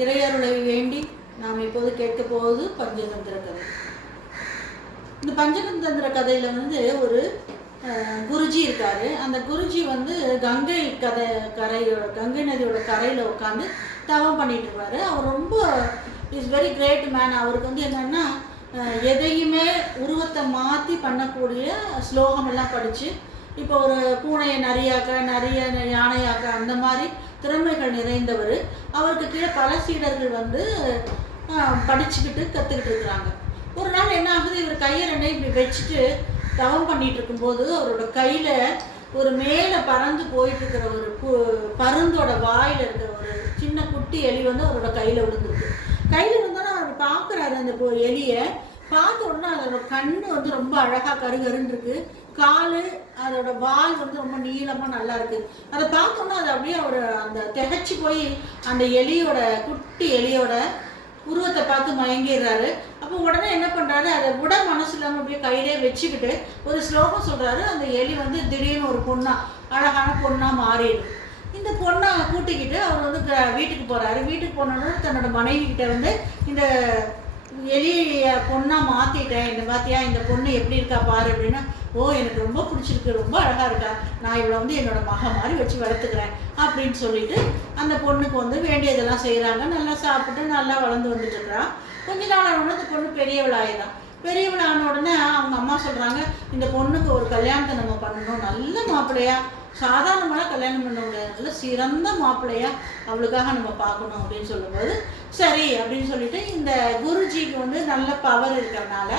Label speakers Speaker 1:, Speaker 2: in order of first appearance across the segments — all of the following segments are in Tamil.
Speaker 1: இறையருளை வேண்டி நாம் இப்போது கேட்க போவது பஞ்சதந்திர கதை. இந்த பஞ்சதந்திர கதையில வந்து ஒரு குருஜி இருக்காரு. அந்த குருஜி வந்து கங்கை கதை கரையோட கங்கை நதியோட கரையில் உட்காந்து தவம் பண்ணிட்டு இருப்பாரு. அவர் ரொம்ப இஸ் வெரி கிரேட் மேன் அவருக்கு வந்து என்னன்னா எதையுமே உருவத்தை மாற்றி பண்ணக்கூடிய ஸ்லோகம் எல்லாம் படித்து இப்போ ஒரு பூனையை நரியாக்க நிறைய யானையாக்க அந்த மாதிரி திறமைகள் நிறைந்தவர். அவருக்கு கீழே பல சீடர்கள் வந்து படிச்சுக்கிட்டு கற்றுக்கிட்டு இருக்கிறாங்க. ஒரு நாள் என்ன ஆகுது? இவர் கையை ரெண்டையும் இப்படி வச்சுட்டு தவம் பண்ணிட்டு இருக்கும்போது அவரோட கையில் ஒரு மேலே பறந்து போயிட்டு இருக்கிற ஒரு பருந்தோட வாயில் இருக்கிற ஒரு சின்ன குட்டி எலி வந்து அவரோட கையில் விழுந்துருக்கு. கையில் விழுந்தோன்னா அவர் பார்க்குறாரு அந்த எலியை. பார்த்த உடனே அதோட கண்ணு வந்து ரொம்ப அழகாக கருகருன்னு இருக்கு காலு அதோட வால் வந்து ரொம்ப நீளமாக நல்லா இருக்கு அதை பார்த்தோன்னா அது அப்படியே அவர் அந்த திகச்சு போய் அந்த எலியோட குட்டி எலியோட உருவத்தை பார்த்து மயங்கிடுறாரு. அப்போ உடனே என்ன பண்ணுறாரு அதை விட மனசு இல்லாமல் அப்படியே கையிலே வச்சுக்கிட்டு ஒரு ஸ்லோகம் சொல்கிறாரு அந்த எலி வந்து திடீர்னு ஒரு பொண்ணா அழகான பொண்ணா மாறிடுது. இந்த பொண்ணை கூட்டிக்கிட்டு அவர் வந்து க- வீட்டுக்கு போகிறாரு வீட்டுக்கு போனோடனே தன்னோட மனைவி கிட்ட வந்து இந்த எலிய பொண்ணா மாத்திட்டேன். இந்த பாத்தியா இந்த பொண்ணு எப்படி இருக்கா பாரு அப்படின்னா ஓ எனக்கு ரொம்ப பிடிச்சிருக்கு ரொம்ப அழகா இருக்கா. நான் இவளை வந்து என்னோட மக மாதிரி வச்சு வளர்த்துக்கிறேன் அப்படின்னு சொல்லிட்டு அந்த பொண்ணுக்கு வந்து வேண்டியதெல்லாம் செய்கிறாங்க நல்லா சாப்பிட்டு நல்லா வளர்ந்து வந்துட்டு இருக்கிறான் கொஞ்ச நாள் ஆன உடனே அந்த பொண்ணு பெரியவளாயிடும் பெரியவள் உடனே அவங்க அம்மா சொல்றாங்க இந்த பொண்ணுக்கு ஒரு கல்யாணத்தை நம்ம பண்ணணும். நல்ல மாப்பிள்ளையா சாதாரணமாக கல்யாணம் பண்ணவங்கள சிறந்த மாப்பிள்ளையா அவளுக்காக நம்ம பார்க்கணும் அப்படின்னு சொல்லும்போது சரி அப்படின்னு சொல்லிட்டு இந்த குருஜிக்கு வந்து நல்ல பவர் இருக்கிறதுனால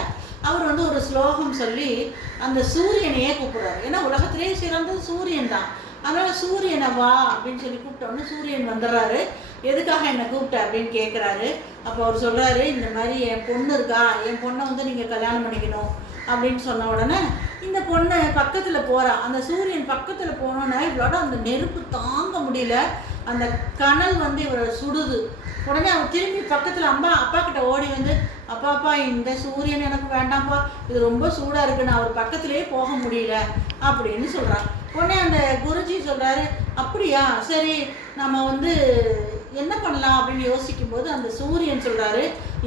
Speaker 1: அவர் வந்து ஒரு ஸ்லோகம் சொல்லி அந்த சூரியனையே கூப்பிடுறாரு. ஏன்னா உலகத்திலேயே சிறந்தது சூரியன் தான். அதனால சூரியனை வா அப்படின்னு சொல்லி கூப்பிட்டோன்னு சூரியன் வந்துடுறாரு. எதுக்காக என்னை கூப்பிட்ட அப்படின்னு கேட்குறாரு அப்போ அவர் சொல்கிறாரு இந்த மாதிரி என் பொண்ணு இருக்கா? என் பொண்ணை வந்து நீங்கள் கல்யாணம் பண்ணிக்கணும். அப்படின்னு சொன்ன உடனே இந்த பொண்ணு பக்கத்தில் போகிறா அந்த சூரியன் பக்கத்தில் போனோன்னே இவளோட அந்த நெருப்பு தாங்க முடியல. அந்த கனல் வந்து இவரை சுடுது. உடனே அவன் திரும்பி பக்கத்தில் அம்மா அப்பா கிட்ட ஓடி வந்து அப்பா அப்பா இந்த சூரியன் எனக்கு வேண்டாம்ப்பா. இது ரொம்ப சூடாக இருக்கு. நான் அவர் பக்கத்திலே போக முடியல. அப்படின்னு சொல்கிறான் உடனே அந்த குருஜி சொல்கிறாரு அப்படியா? சரி நம்ம வந்து என்ன பண்ணலாம் அப்படின்னு யோசிக்கும்போது அந்த சூரியன் சொல்கிறாரு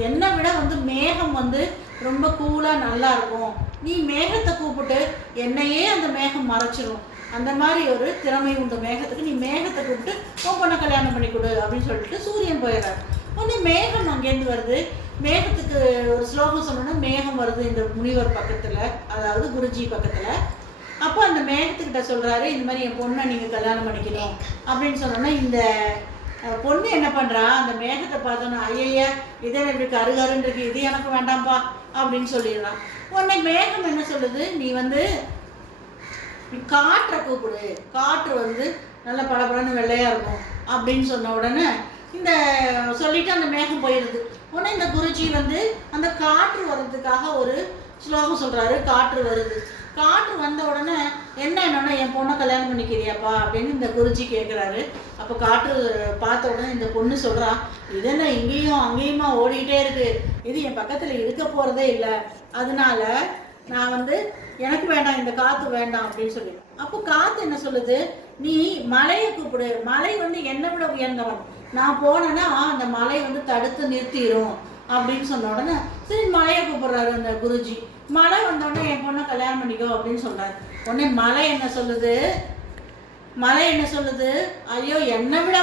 Speaker 1: என்னை விட வந்து மேகம் வந்து ரொம்ப கூலாக நல்லா இருக்கும். நீ மேகத்தை கூப்பிட்டு என்னையே அந்த மேகம் மறைச்சிரும். அந்த மாதிரி ஒரு திறமை உண்டு மேகத்துக்கு. நீ மேகத்தை கூப்பிட்டு உன் பொண்ணை கல்யாணம் பண்ணி கொடு அப்படின்னு சொல்லிட்டு சூரியன் போயிடுறாரு. உடனே மேகம் அங்கேருந்து வருது. மேகத்துக்கு ஒரு ஸ்லோகம் சொன்னோன்னா மேகம் வருது இந்த முனிவர் பக்கத்தில் அதாவது குருஜி பக்கத்தில். அப்போ அந்த மேகத்துக்கிட்ட சொல்கிறாரு இந்த மாதிரி என் பொண்ணை நீங்கள் கல்யாணம் பண்ணிக்கணும். அப்படின்னு சொன்னோன்னா இந்த பொண்ணு என்ன பண்ணுறா அந்த மேகத்தை பார்த்தோன்னா ஐயய்ய இதே இப்படி கருகருன்னு இருக்கு? இது எனக்கு வேண்டாம்ப்பா அப்படின்னு சொல்லிடுறான் உடனே மேகம் என்ன சொல்லுது? நீ வந்து காற்றை கூப்பிடு. காற்று வந்து நல்ல பளபளன்னு வெள்ளையா இருக்கும் அப்படின்னு சொன்ன உடனே இந்த சொல்லிட்டு அந்த மேகம் போயிடுது. உடனே இந்த குருஜி வந்து அந்த காற்று வர்றதுக்காக ஒரு ஸ்லோகம் சொல்றாரு. காற்று வருது. காற்று வந்த உடனே என்ன என்னன்னா என் பொண்ணை கல்யாணம் பண்ணிக்கிறியாப்பா? அப்படின்னு இந்த குருஜி கேட்குறாரு அப்போ காற்று பார்த்த உடனே இந்த பொண்ணு சொல்கிறா இது என்ன இங்கேயும் அங்கேயுமா ஓடிக்கிட்டே இருக்கு? இது என் பக்கத்தில் இருக்க போகிறதே இல்லை. அதனால நான் வந்து எனக்கு வேண்டாம் இந்த காற்று வேண்டாம் அப்படின்னு சொல்லி. அப்போ காற்று என்ன சொல்லுது? நீ மலையை கூப்பிடு. மலை வந்து என்னை விட உயர்ந்தவன். நான் போனேன்னா அந்த மலை வந்து தடுத்து நிறுத்திடும் அப்படின்னு சொன்ன உடனே சரி மலையை கூப்பிடுறாரு அந்த குருஜி. மலை வந்தோடனே என் பொண்ணை கல்யாணம் பண்ணிக்கோ அப்படின்னு சொல்றாரு. உடனே மலை என்ன சொல்லுது? மலை என்ன சொல்லுது? ஐயோ என்னை விட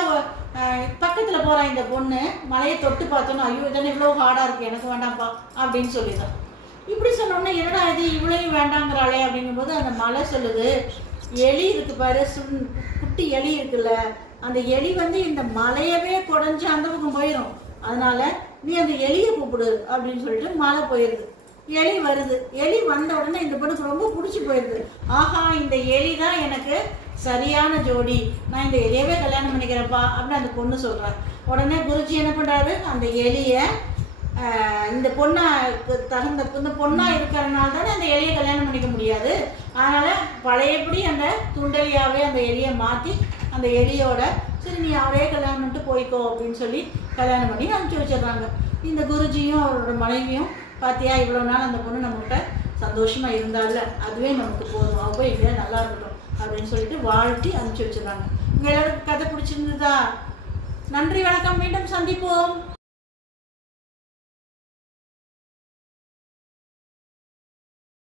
Speaker 1: பக்கத்தில் அஹ் இந்த பொண்ணு மலையை தொட்டு பார்த்தோன்னா ஐயோ இதெல்லாம் இவ்வளோ ஹார்டாக இருக்குது எனக்கு வேண்டாம்ப்பா அப்படின்னு சொல்லிதான். இப்படி சொன்னோன்னே என்னடா இது இவ்வளையும் வேண்டாங்கிறாளே அப்படிங்கும்போது அந்த மலை சொல்லுது எலி இருக்கு பாரு சுண் குட்டி எலி இருக்குல்ல அந்த எலி வந்து இந்த மலையவே குடஞ்சு அந்த பக்கம் போயிடும் அதனால நீ அந்த எலியை கூப்பிடு அப்படின்னு சொல்லிட்டு மழை போயிடுது எலி வருது. எலி வந்த உடனே இந்த பொண்ணுக்கு ரொம்ப பிடிச்சி போயிடுது ஆஹா இந்த எலி தான் எனக்கு சரியான ஜோடி. நான் இந்த எலியவே கல்யாணம் பண்ணிக்கிறேன்ப்பா அப்படின்னு அந்த பொண்ணு சொல்கிறேன் உடனே குருஜி என்ன பண்ணுறாரு அந்த எலியை இந்த பொண்ணா தகுந்த இந்த பொண்ணா இருக்கிறனால தானே அந்த எலியை கல்யாணம் பண்ணிக்க முடியாது. அதனால பழையபடி அந்த துண்டலியாவே அந்த எலியை மாற்றி அந்த எலியோட சரி நீ அவரே கல்யாணம் பண்ணிட்டு போய்க்கோ அப்படின்னு சொல்லி கல்யாணம் பண்ணி அனுப்பிச்சி வச்சிடுறாங்க. இந்த குருஜியும் அவரோட மனைவியும் பார்த்தியா இவ்வளோ நாள் அந்த பொண்ணு நம்மகிட்ட சந்தோஷமாக இருந்தால அதுவே நமக்கு போதும். அவ போய் நல்லா இருக்கட்டும் அப்படின்னு சொல்லிட்டு வாழ்த்தி அனுப்பிச்சி வச்சிடுறாங்க. உங்கள் எல்லாருக்கும் கதை பிடிச்சிருந்ததா? நன்றி வணக்கம். மீண்டும் சந்திப்போம்.